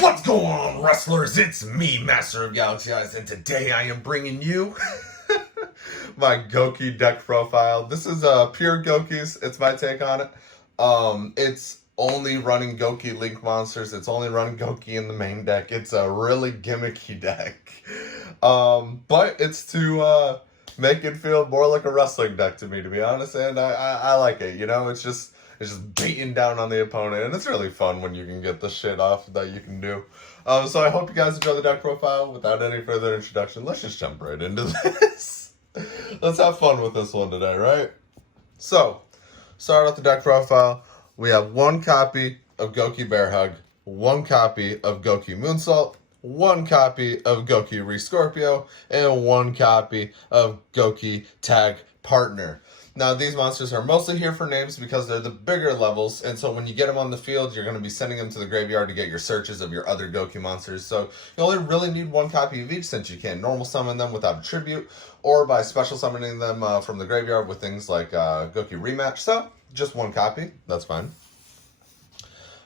What's going on, wrestlers? It's me, Master of Galaxy Eyes, and today I am bringing you my Gouki deck profile. This is pure Gouki's. It's my take on it. It's only running Gouki Link monsters. It's only running Gouki in the main deck. It's a really gimmicky deck, but it's to make it feel more like a wrestling deck to me, to be honest. And I like it. You know, it's just beating down on the opponent, and it's really fun when you can get the shit off that you can do. So I hope you guys enjoy the deck profile. Without any further introduction, let's just jump right into this. Let's have fun with this one today, right? So, start with the deck profile. We have one copy of Gouki Bear Hug, one copy of Gouki Moonsault, one copy of Gouki Re-Scorpio, and one copy of Gouki Tag Partner. Now, these monsters are mostly here for names because they're the bigger levels, and so when you get them on the field, you're going to be sending them to the graveyard to get your searches of your other Gouki monsters. So you only really need one copy of each, since you can normal summon them without a tribute, or by special summoning them from the graveyard with things like Gouki Rematch. So just one copy, that's fine.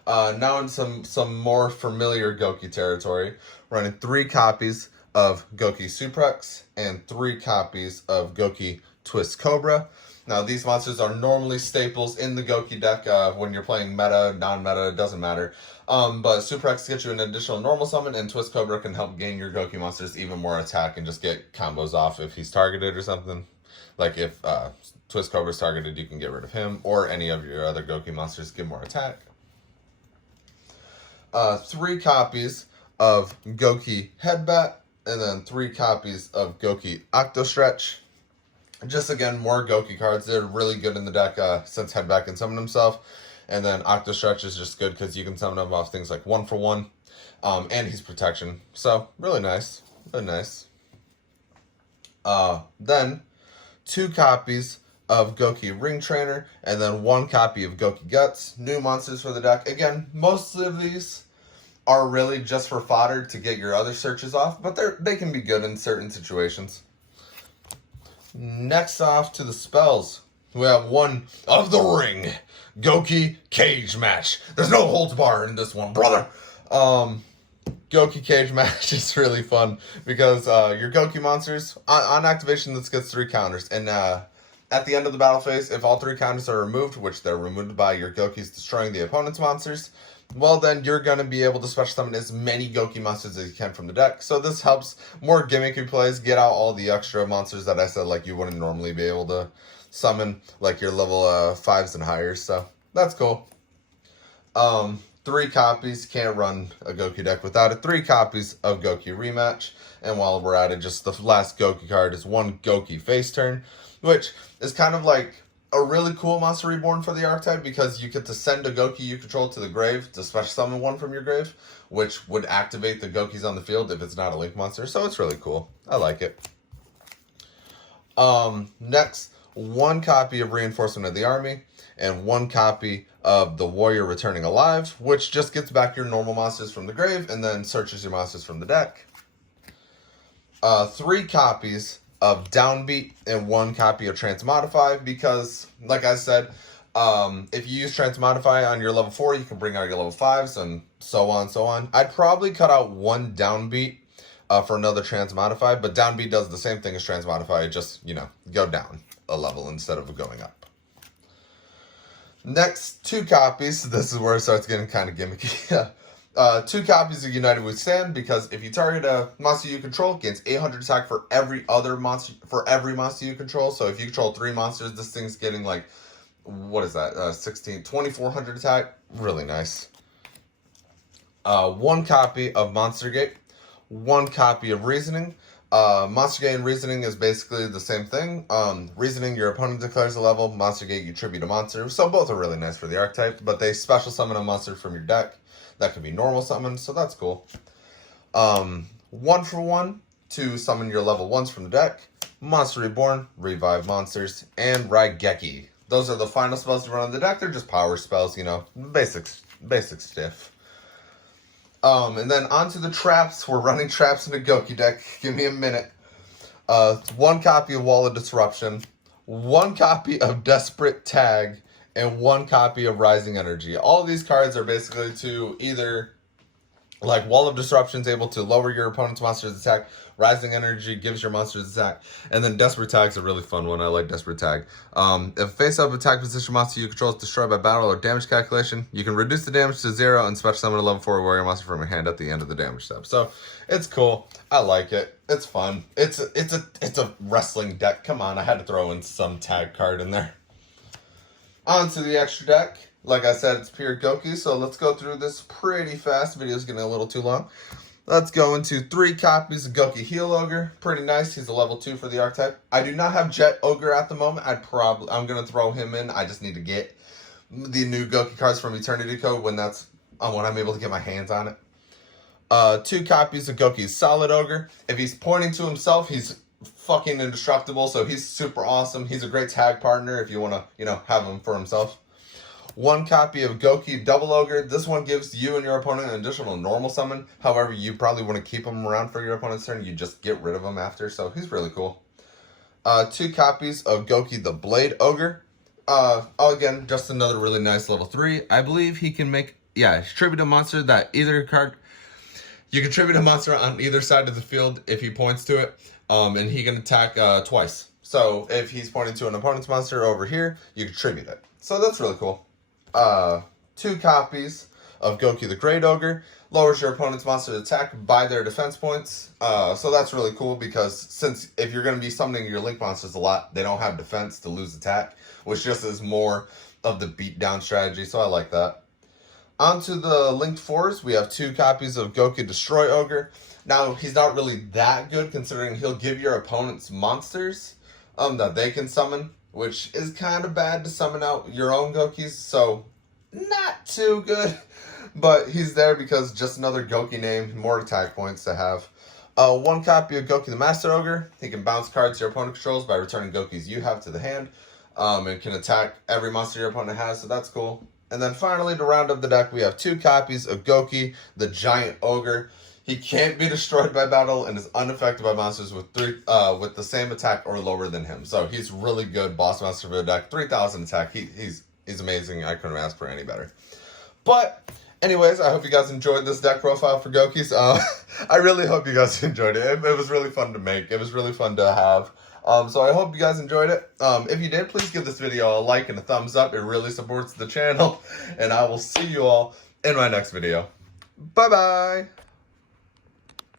Now in some more familiar Gouki territory, running 3 copies of Gouki Suprex and 3 copies of Gouki Twist Cobra. Now, these monsters are normally staples in the Gouki deck when you're playing meta, non-meta, it doesn't matter. But Suprex gets you an additional normal summon, and Twist Cobra can help gain your Gouki monsters even more attack and just get combos off if he's targeted or something. Like if Twist Cobra's targeted, you can get rid of him, or any of your other Gouki monsters get more attack. 3 copies of Gouki Headbat, and then 3 copies of Gouki Octostretch. Just again, more Gouki cards. They're really good in the deck since Headback can summon himself. And then Octostretch is just good because you can summon him off things like 1-for-1. And he's protection. So, really nice. Really nice. Then, 2 copies of Gouki Ring Trainer. And then 1 copy of Gouki Guts. New monsters for the deck. Again, most of these are really just for fodder to get your other searches off. But they can be good in certain situations. Next off to the spells, we have one of the ring, Gouki Cage Match. There's no holds bar in this one, brother. Gouki Cage Match is really fun because your Gouki monsters, on activation, this gets 3 counters. And at the end of the battle phase, if all 3 counters are removed, which they're removed by your Goukis destroying the opponent's monsters, well, then you're going to be able to special summon as many Gouki monsters as you can from the deck. So this helps more gimmicky plays, get out all the extra monsters that I said like you wouldn't normally be able to summon, like your level 5s and higher. So that's cool. 3 copies, can't run a Gouki deck without it. 3 copies of Gouki Rematch. And while we're at it, just the last Gouki card is 1 Gouki Face Turn, which is kind of like a really cool monster reborn for the archetype because you get to send a Gouki you control to the grave to special summon one from your grave, which would activate the Goukis on the field if it's not a Link monster. So it's really cool. I like it. Next, 1 copy of Reinforcement of the Army and 1 copy of the Warrior Returning Alive, which just gets back your normal monsters from the grave and then searches your monsters from the deck. 3 copies of Downbeat and 1 copy of Transmodify because, like I said, if you use Transmodify on your level 4, you can bring out your level 5s and so on, so on. I'd probably cut out 1 Downbeat for another Transmodify, but Downbeat does the same thing as Transmodify, just, you know, go down a level instead of going up. Next, 2 copies. This is where it starts getting kind of gimmicky. 2 copies of United We Stand, because if you target a monster you control, it gains 800 attack for every monster you control. So if you control 3 monsters, this thing's getting like, what is that? 2400 attack. Really nice. 1 copy of Monster Gate, 1 copy of Reasoning. Monster Gate and Reasoning is basically the same thing. Reasoning, your opponent declares a level. Monster Gate, you tribute a monster. So both are really nice for the archetype, but they special summon a monster from your deck. That can be normal summon, so that's cool. 1-for-1 to summon your level 1s from the deck. Monster Reborn, Revive Monsters, and Raigeki. Those are the final spells to run on the deck. They're just power spells, you know, basic stiff. And then onto the traps. We're running traps in a Gouki deck. Give me a minute. 1 copy of Wall of Disruption, 1 copy of Desperate Tag, and 1 copy of Rising Energy. All of these cards are basically to either Like Wall of Disruption is able to lower your opponent's monster's attack. Rising Energy gives your monster's attack. And then Desperate Tag is a really fun one. I like Desperate Tag. If face-up attack position monster you control is destroyed by battle or damage calculation, you can reduce the damage to 0 and special summon a level 4 warrior monster from your hand at the end of the damage step. So it's cool. I like it. It's fun. It's a wrestling deck. Come on, I had to throw in some tag card in there. On to the extra deck. Like I said, it's pure Gouki, so let's go through this pretty fast. Video's getting a little too long. Let's go into 3 copies of Gouki Heal Ogre. Pretty nice. He's a level 2 for the archetype. I do not have Jet Ogre at the moment. I'm gonna throw him in. I just need to get the new Gouki cards from Eternity Code when I'm able to get my hands on it. 2 copies of Gouki's Solid Ogre. If he's pointing to himself, he's fucking indestructible, so he's super awesome. He's a great tag partner if you want to, have him for himself. 1 copy of Gouki Double Ogre. This one gives you and your opponent an additional normal summon. However, you probably want to keep him around for your opponent's turn. You just get rid of him after, so he's really cool. 2 copies of Gouki the Blade Ogre. Again, just another really nice level 3. I believe he can tribute a monster that either card... You can tribute a monster on either side of the field if he points to it, and he can attack twice. So if he's pointing to an opponent's monster over here, you can tribute it. So that's really cool. 2 copies of Gouki the Great Ogre. Lowers your opponent's monster's attack by their defense points. So that's really cool because since if you're going to be summoning your link monsters a lot, they don't have defense to lose attack, which just is more of the beatdown strategy. So I like that. Onto the linked 4s, we have 2 copies of Gouki Destroy Ogre. Now, he's not really that good considering he'll give your opponents monsters that they can summon, which is kind of bad to summon out your own Goukis, so not too good. But he's there because just another Gouki name, more attack points to have. 1 copy of Gouki the Master Ogre. He can bounce cards your opponent controls by returning Goukis you have to the hand. And can attack every monster your opponent has, so that's cool. And then finally, to round up the deck, we have 2 copies of Gouki the Giant Ogre. He can't be destroyed by battle and is unaffected by monsters with the same attack or lower than him. So he's really good boss monster for the deck. 3,000 attack. He's amazing. I couldn't ask for any better. But anyways, I hope you guys enjoyed this deck profile for Goukis. I really hope you guys enjoyed it. It was really fun to make. It was really fun to have. So I hope you guys enjoyed it. If you did, please give this video a like and a thumbs up. It really supports the channel. And I will see you all in my next video. Bye-bye.